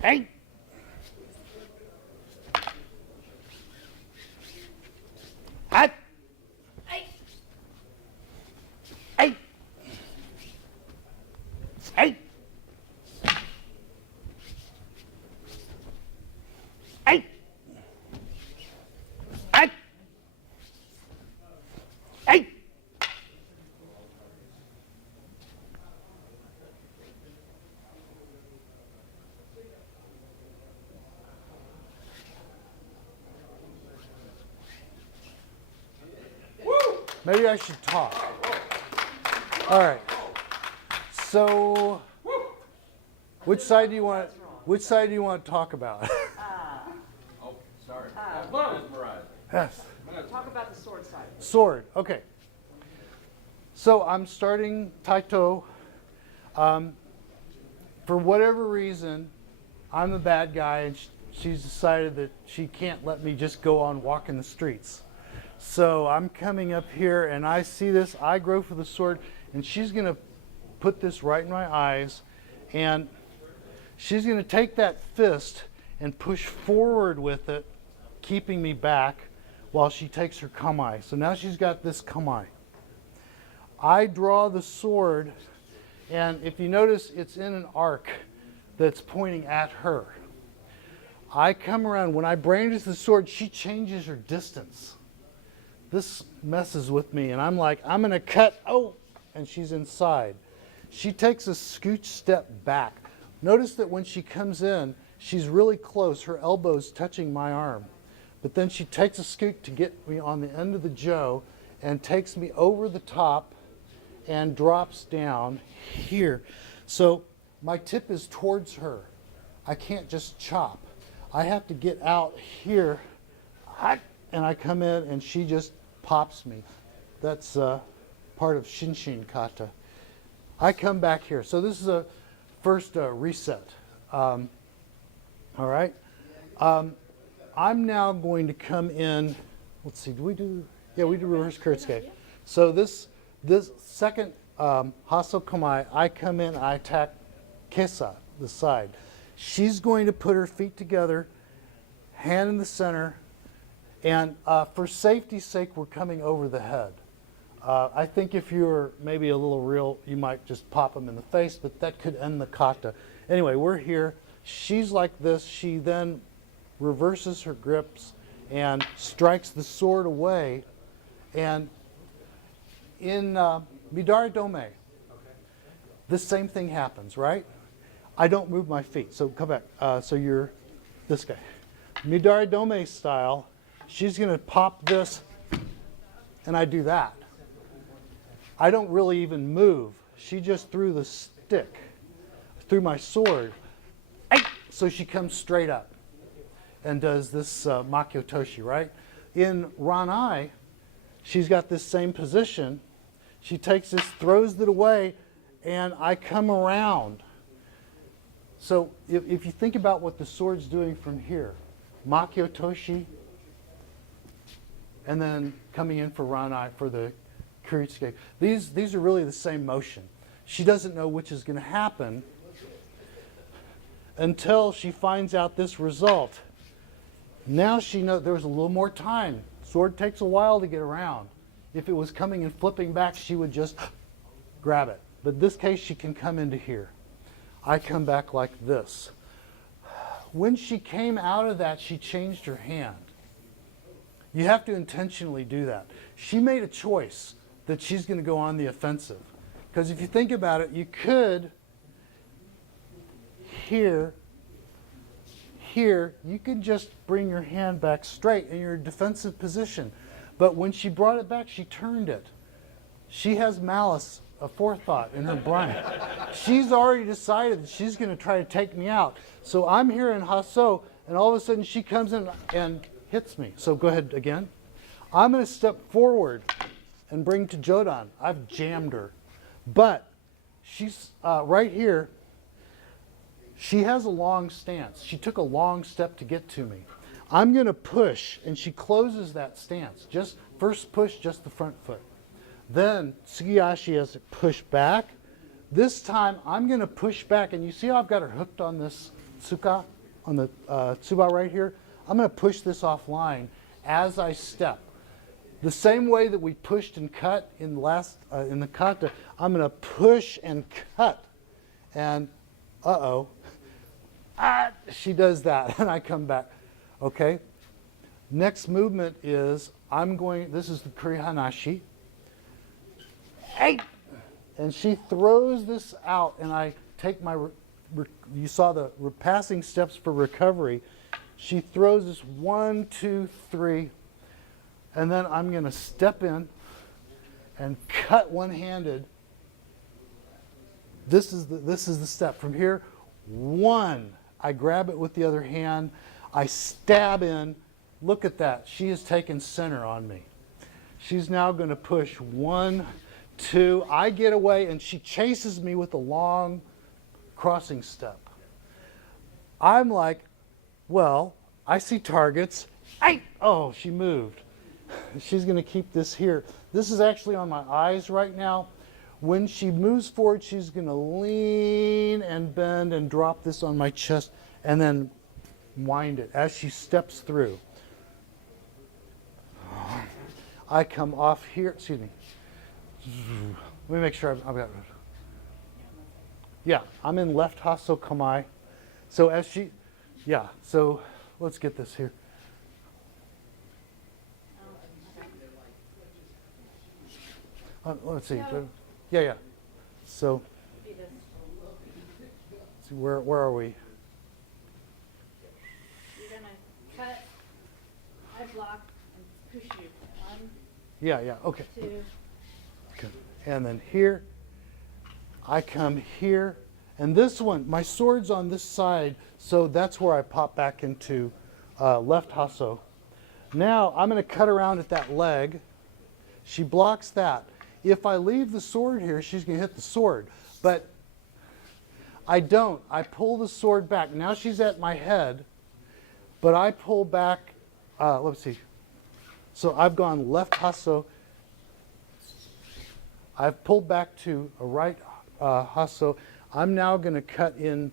Hey! Hot! Hey! Hey! Hey! Hey! Hey! Hey! Maybe I should talk. All right. So, which side do you want? Which side do you want to talk about? Oh, sorry. Mesmerized. Yes. Talk about the sword side. Sword. Okay. So I'm starting Taito. For whatever reason, I'm the bad guy, and she's decided that she can't let me just go on walking the streets. So I'm coming up here and I see this, I grow for the sword, and she's going to put this right in my eyes, and she's going to take that fist and push forward with it, keeping me back while she takes her kamae. So now she's got this kamae. I draw the sword, and if you notice, it's in an arc that's pointing at her. I come around, when I brandish the sword, she changes her distance. This messes with me, and I'm like, I'm going to cut, oh, and she's inside. She takes a scooch step back. Notice that when she comes in, she's really close, her elbow's touching my arm. But then she takes a scoot to get me on the end of the jo and takes me over the top and drops down here. So my tip is towards her. I can't just chop. I have to get out here, and I come in and she just pops me. That's part of Shinshin kata. I come back here. So this is a first reset. All right. I'm now going to come in. Let's see. Do we do? Yeah, we do reverse kurotsuke. So this second haso kamae, I come in. I attack kesa, the side. She's going to put her feet together, hand in the center. And for safety's sake, we're coming over the head. I think if you're maybe a little real, you might just pop them in the face, but that could end the kata. Anyway, we're here. She's like this. She then reverses her grips and strikes the sword away. And in Midare Dome, the same thing happens, right? I don't move my feet. So come back. So you're this guy. Midare Dome style. She's going to pop this, and I do that. I don't really even move. She just threw the stick through my sword. So she comes straight up and does this makyotoshi, right? In Ranai, she's got this same position. She takes this, throws it away, and I come around. So if you think about what the sword's doing from here, makyotoshi, and then coming in for Ranai for the Kuritsuke. These are really the same motion. She doesn't know which is going to happen until she finds out this result. Now she knows there was a little more time. Sword takes a while to get around. If it was coming and flipping back, she would just grab it. But in this case, she can come into here. I come back like this. When she came out of that, she changed her hand. You have to intentionally do that. She made a choice that she's going to go on the offensive. Because if you think about it, you could, here, you could just bring your hand back straight in your defensive position. But when she brought it back, she turned it. She has malice, a forethought in her brain. She's already decided that she's going to try to take me out. So I'm here in haso, and all of a sudden she comes in and hits me. So go ahead again. I'm going to step forward and bring to Jodan. I've jammed her. But she's right here. She has a long stance. She took a long step to get to me. I'm going to push, and she closes that stance. Just first push, just the front foot. Then Tsugiashi has to push back. This time I'm going to push back, and you see how I've got her hooked on this tsuka, on the tsuba right here, I'm going to push this offline as I step. The same way that we pushed and cut in the last in the kata, I'm going to push and cut. And she does that, and I come back. Okay. Next movement is this is the kurihanashi. Hey! And she throws this out, and I take my, you saw the passing steps for recovery. She throws this 1, 2, 3, and then I'm going to step in and cut one-handed. This is the step. From here, 1, I grab it with the other hand, I stab in. Look at that. She has taken center on me. She's now going to push 1, 2. I get away, and she chases me with a long crossing step. I'm like, well, I see targets. Oh, she moved. She's going to keep this here. This is actually on my eyes right now. When she moves forward, she's going to lean and bend and drop this on my chest and then wind it as she steps through. I come off here. Excuse me. Let me make sure I've got. Yeah, I'm in left hasso kamae. So as she, yeah. So let's get this here. Let's see. Yeah. So, see, where are we? You're gonna cut, I block, and push you. 1, Yeah. Okay. 2. Okay. And then here, I come here, and this one, my sword's on this side, so that's where I pop back into left hasso. Now I'm going to cut around at that leg. She blocks that. If I leave the sword here, she's going to hit the sword. But I don't. I pull the sword back. Now she's at my head, but I pull back. Let's see. So I've gone left hasso. I've pulled back to a right hasso. I'm now going to cut in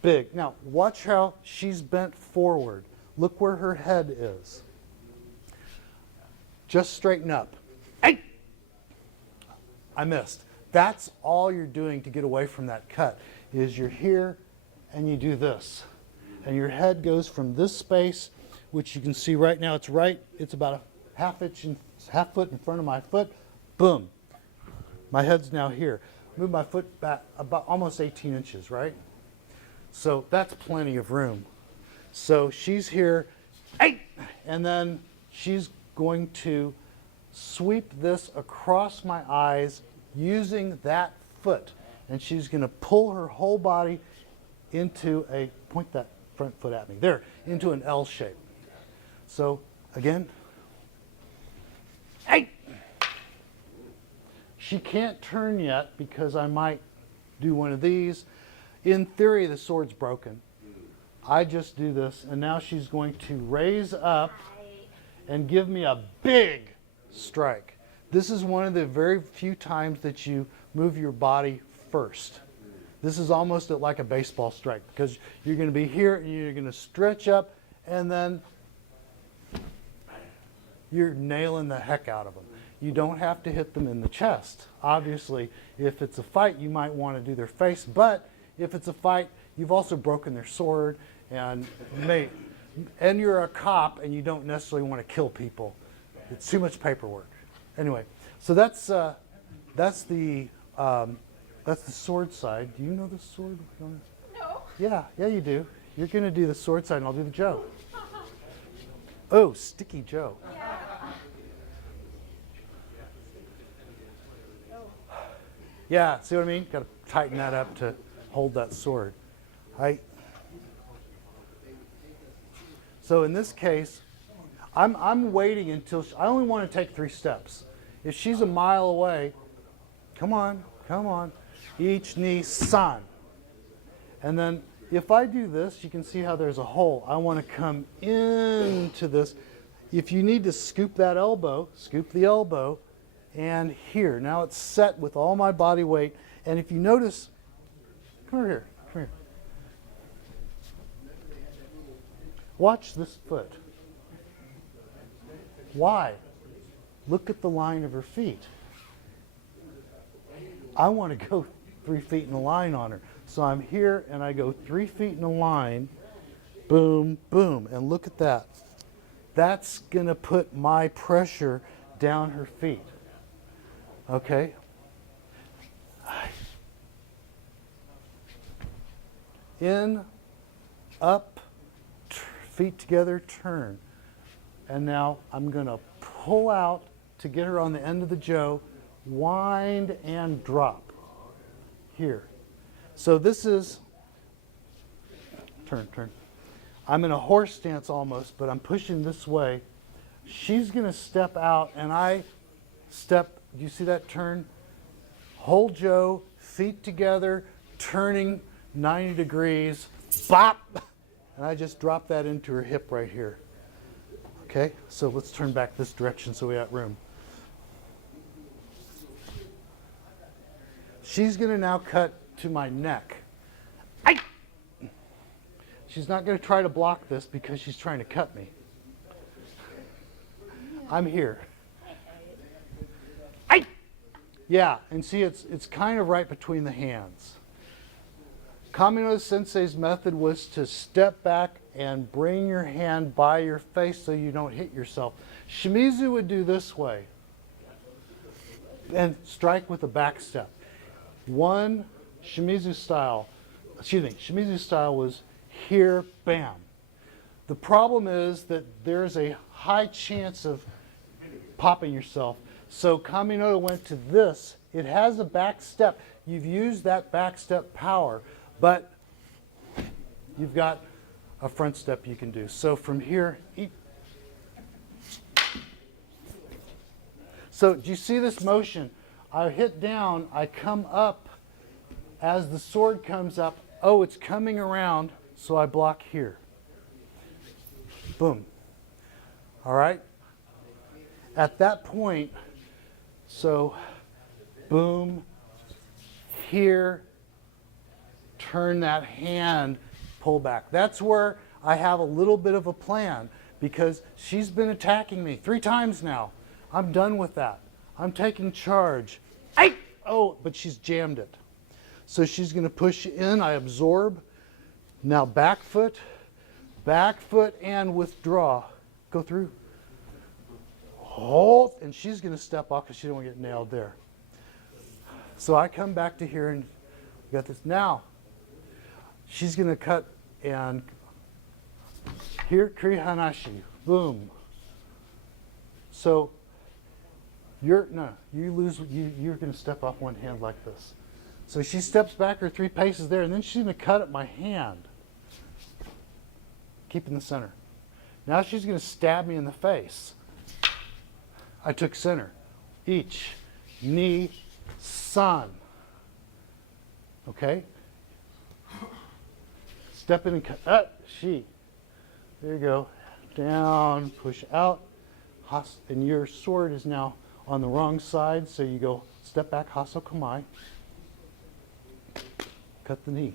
big. Now watch how she's bent forward. Look where her head is. Just straighten up. Hey! I missed. That's all you're doing to get away from that cut, is you're here and you do this. And your head goes from this space, which you can see right now, it's about a half foot in front of my foot. Boom. My head's now here. Move my foot back about almost 18 inches, right? So that's plenty of room. So she's here, and then she's going to sweep this across my eyes using that foot. And she's going to pull her whole body into point that front foot at me, there, into an L shape. So again, she can't turn yet because I might do one of these. In theory, the sword's broken. I just do this, and now she's going to raise up and give me a big strike. This is one of the very few times that you move your body first. This is almost like a baseball strike because you're going to be here and you're going to stretch up, and then you're nailing the heck out of them. You don't have to hit them in the chest. Obviously, if it's a fight, you might want to do their face, but if it's a fight, you've also broken their sword, and you're a cop and you don't necessarily want to kill people. It's too much paperwork. Anyway, so that's the sword side. Do you know the sword? No. Yeah, you do. You're going to do the sword side, and I'll do the Joe. Oh, Sticky Joe. Yeah. Yeah, see what I mean? Got to tighten that up to hold that sword. So in this case, I'm waiting until I only want to take 3 steps. If she's a mile away, come on. Each knee, san. And then if I do this, you can see how there's a hole. I want to come into this. If you need to scoop that elbow, scoop the elbow, and here. Now it's set with all my body weight. And if you notice, come over here. Watch this foot. Why? Look at the line of her feet. I want to go 3 feet in a line on her. So I'm here and I go 3 feet in a line, boom, boom, and look at that. That's going to put my pressure down her feet. Okay? In, up, feet together, turn. And now I'm going to pull out to get her on the end of the Joe, wind and drop. Here. So this is, turn. I'm in a horse stance almost, but I'm pushing this way. She's going to step out and I step, do you see that turn? Hold Joe, feet together, turning 90 degrees, bop! And I just drop that into her hip right here. Okay, so let's turn back this direction so we got room. She's going to now cut to my neck. Aye! She's not going to try to block this because she's trying to cut me. I'm here. Aye! Yeah, and see it's kind of right between the hands. Kamino Sensei's method was to step back and bring your hand by your face so you don't hit yourself. Shimizu would do this way and strike with a back step. One Shimizu style was here, bam. The problem is that there's a high chance of popping yourself. So Kaminoto went to this. It has a back step. You've used that back step power, but you've got a front step you can do. So from here, so do you see this motion? I hit down, I come up. As the sword comes up, oh, it's coming around, so I block here. Boom. All right? At that point, so boom, here, turn that hand, pull back. That's where I have a little bit of a plan because she's been attacking me 3 times now. I'm done with that. I'm taking charge. Oh, but she's jammed it. So she's going to push in. I absorb. Now back foot, and withdraw. Go through. Hold, and she's going to step off because she don't want to get nailed there. So I come back to here and we got this. Now, she's going to cut and here, Kiri Hanashi. Boom. So you're going to step off one hand like this. So she steps back her 3 paces there, and then she's going to cut at my hand. Keep in the center. Now she's going to stab me in the face. I took center. Each, ni, san. Okay? Step in and cut. She. There you go. Down, push out. And your sword is now on the wrong side, so you go step back, haso kamai. Cut the knee.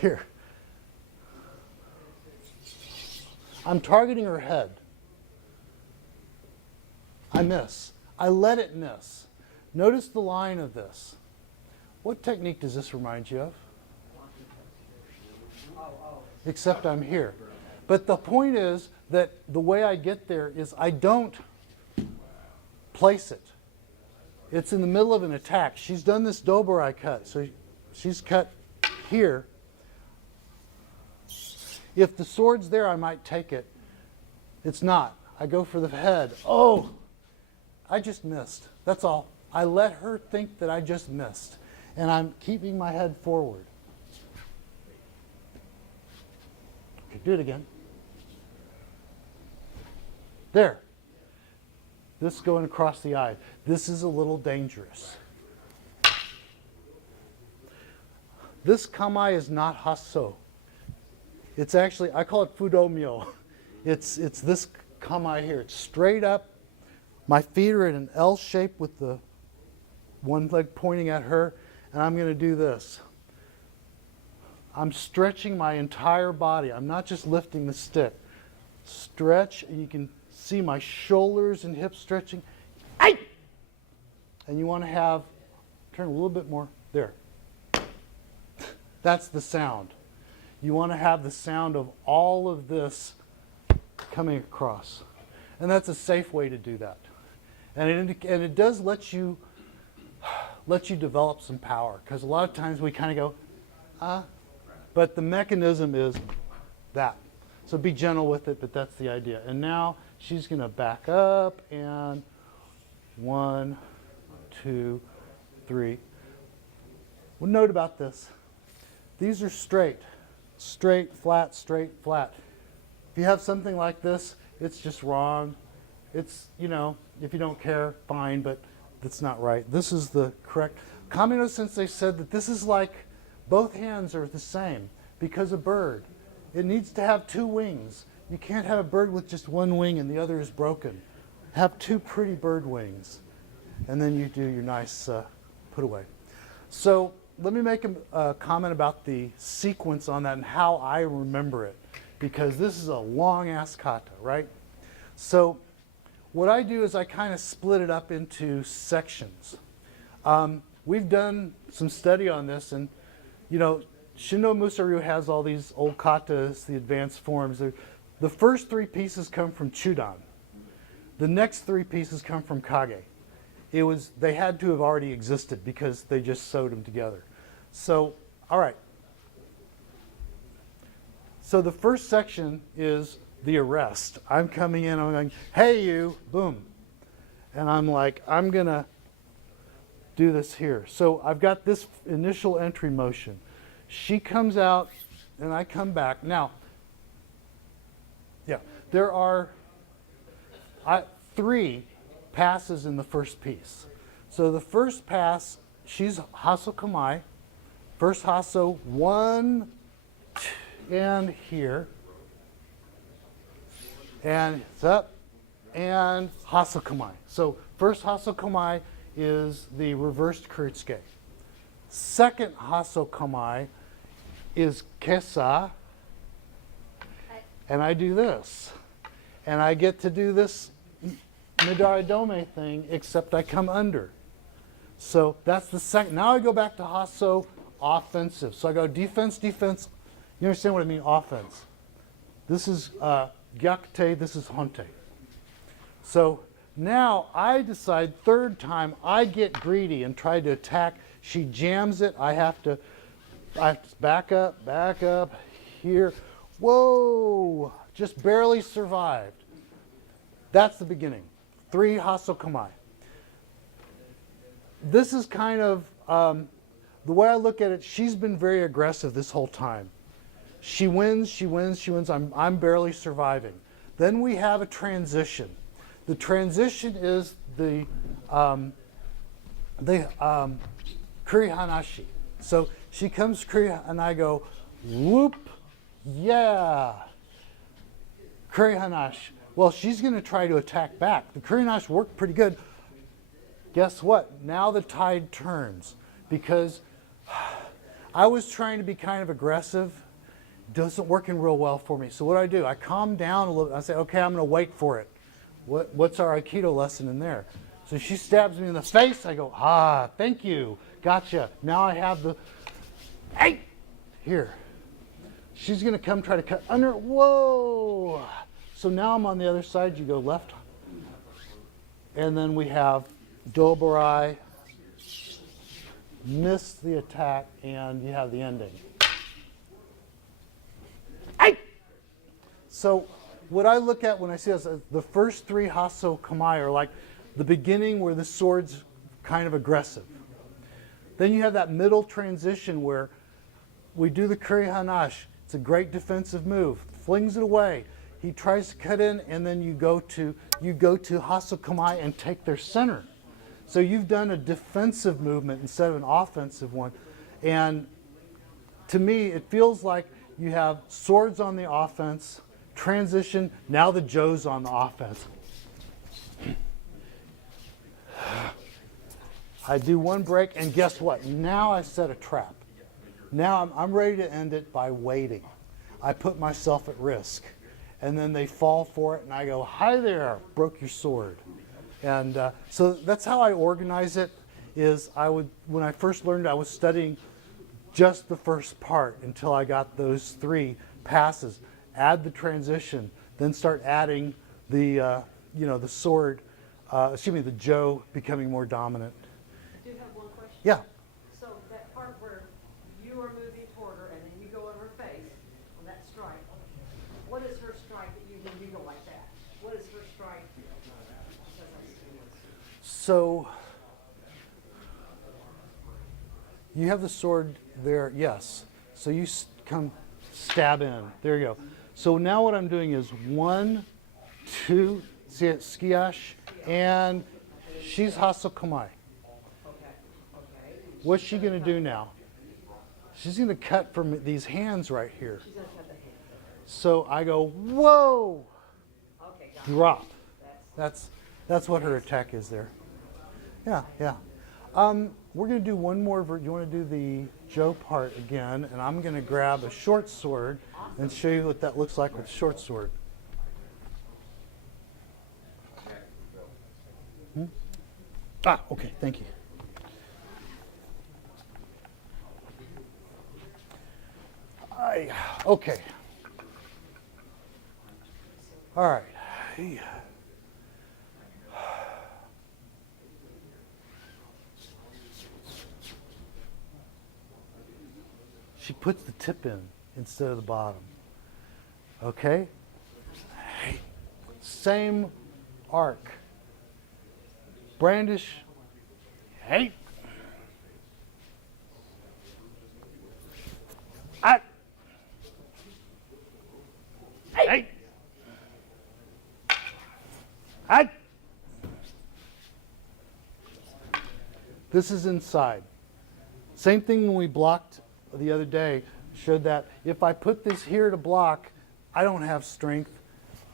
Here. I'm targeting her head. I miss. I let it miss. Notice the line of this. What technique does this remind you of? Except I'm here. But the point is that the way I get there is I don't place it. It's in the middle of an attack. She's done this doburai cut. So she's cut here. If the sword's there, I might take it. It's not. I go for the head. Oh, I just missed. That's all. I let her think that I just missed. And I'm keeping my head forward. Okay, do it again. There. This going across the eye. This is a little dangerous. This kamai is not hasso. It's actually, I call it fudomyo. It's this kamai here. It's straight up. My feet are in an L shape with the one leg pointing at her, and I'm going to do this. I'm stretching my entire body. I'm not just lifting the stick. Stretch, and you can see my shoulders and hips stretching. Ay! And you want to have, turn a little bit more, there. That's the sound. You want to have the sound of all of this coming across. And that's a safe way to do that. And it does let you develop some power, because a lot of times we kind of go, but the mechanism is that. So be gentle with it, but that's the idea. And now she's going to back up, and 1, 2, 3. One note about this. These are straight, flat, straight, flat. If you have something like this, it's just wrong. It's, you know, if you don't care, fine, but that's not right. This is the correct. Kamino Sensei said that this is like both hands are the same because a bird. It needs to have 2 wings. You can't have a bird with just 1 wing and the other is broken. Have 2 pretty bird wings. And then you do your nice put away. So let me make a comment about the sequence on that and how I remember it, because this is a long-ass kata, right? So what I do is I kind of split it up into sections. We've done some study on this, and you know, Shindo Musaryu has all these old katas, the advanced forms. The first 3 pieces come from Chudan. The next 3 pieces come from Kage. They had to have already existed because they just sewed them together. So, all right. So the first section is the arrest. I'm coming in, I'm going, hey you, boom. And I'm like, I'm going to do this here. So I've got this initial entry motion. She comes out, and I come back. Now, yeah, there are 3 passes in the first piece. So the first pass, she's hasso kamai. First hasso, 1, and here. And it's up, and hasso kamai. So first hasso kamai is the reversed kuritsuke. Second hasso kamai is kesa, and I do this. And I get to do this midari dome thing, except I come under. So that's the second. Now I go back to hasso offensive. So I go defense, defense. You understand what I mean? Offense. This is gyakute, this is honte. So now I decide, third time, I get greedy and try to attack. She jams it. I have to back up, here. Whoa! Just barely survived. That's the beginning. 3 hasso kamai. This is kind of, the way I look at it, she's been very aggressive this whole time. She wins, she wins, she wins. I'm barely surviving. Then we have a transition. The transition is the kuri hanashi. So she comes kuri, and I go, whoop, yeah, kuri hanashi. Well, she's going to try to attack back. The kuri hanashi worked pretty good. Guess what? Now the tide turns, because I was trying to be kind of aggressive. Doesn't working real well for me. So what do? I calm down a little. I say, okay, I'm going to wait for it. What's our Aikido lesson in there? So she stabs me in the face. I go, thank you. Gotcha. Now I have the, hey, here. She's going to come try to cut under. Whoa. So now I'm on the other side. You go left. And then we have doburai, miss the attack, and you have the ending. Hey! So what I look at when I see this, the first 3 hasso kamai are like the beginning where the sword's kind of aggressive. Then you have that middle transition where we do the kuri hanashi. It's a great defensive move. Flings it away. He tries to cut in, and then you go to hasso kamai and take their center. So you've done a defensive movement instead of an offensive one. And to me, it feels like you have swords on the offense, transition, now the Joe's on the offense. I do one break, and guess what? Now I set a trap. Now I'm ready to end it by waiting. I put myself at risk. And then they fall for it, and I go, hi there, broke your sword. And so that's how I organize it, is when I first learned, I was studying just the first part until I got those 3 passes. Add the transition, then start adding the, the sword, the Joe becoming more dominant. I do have one question. Yeah. So that part where you are moving toward her and then you go in her face on that strike, what is her strike that when you go like that? What is her strike? So you have the sword there, yes. So you come stab in. There you go. So now what I'm doing is 1, 2, see it, skiash, and she's hasokomai. What's she going to do now? She's going to cut from these hands right here. She's going to cut the hand. So I go, whoa, Okay, got drop. That's what her attack is there. Yeah, yeah. We're going to do one more. You want to do the Joe part again, and I'm going to grab a short sword and show you what that looks like with short sword. Ah, okay, thank you. Okay. All right. She puts the tip in instead of the bottom. Okay? Same arc. Brandish. Hey. Hey. Hey. Hey. This is inside. Same thing when we blocked the other day, showed that if I put this here to block, I don't have strength.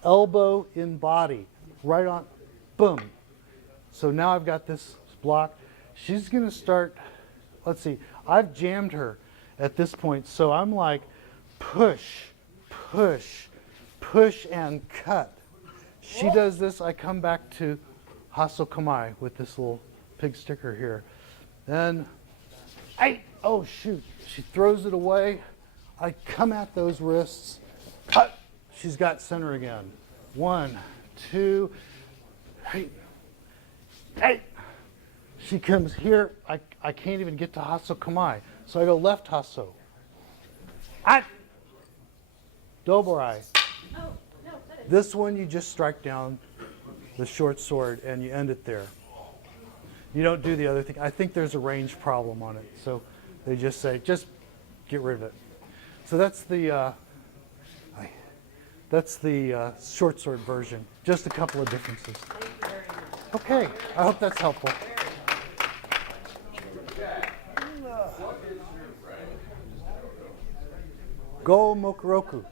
Elbow in body, right on, boom. So now I've got this block. She's going to start, let's see, I've jammed her at this point. So I'm like, push, push, push, and cut. She does this, I come back to hasokomai with this little pig sticker here. Then, oh shoot, she throws it away. I come at those wrists, cut. She's got center again. 1, 2, hey. She comes here, I can't even get to hasokomai. So I go left haso. Doborai. Oh, no, that is. This one you just strike down the short sword and you end it there. You don't do the other thing. I think there's a range problem on it. So they just say, just get rid of it. So that's the short sword version. Just a couple of differences. Thank you very much. Okay, I hope that's helpful. Go Mokuroku.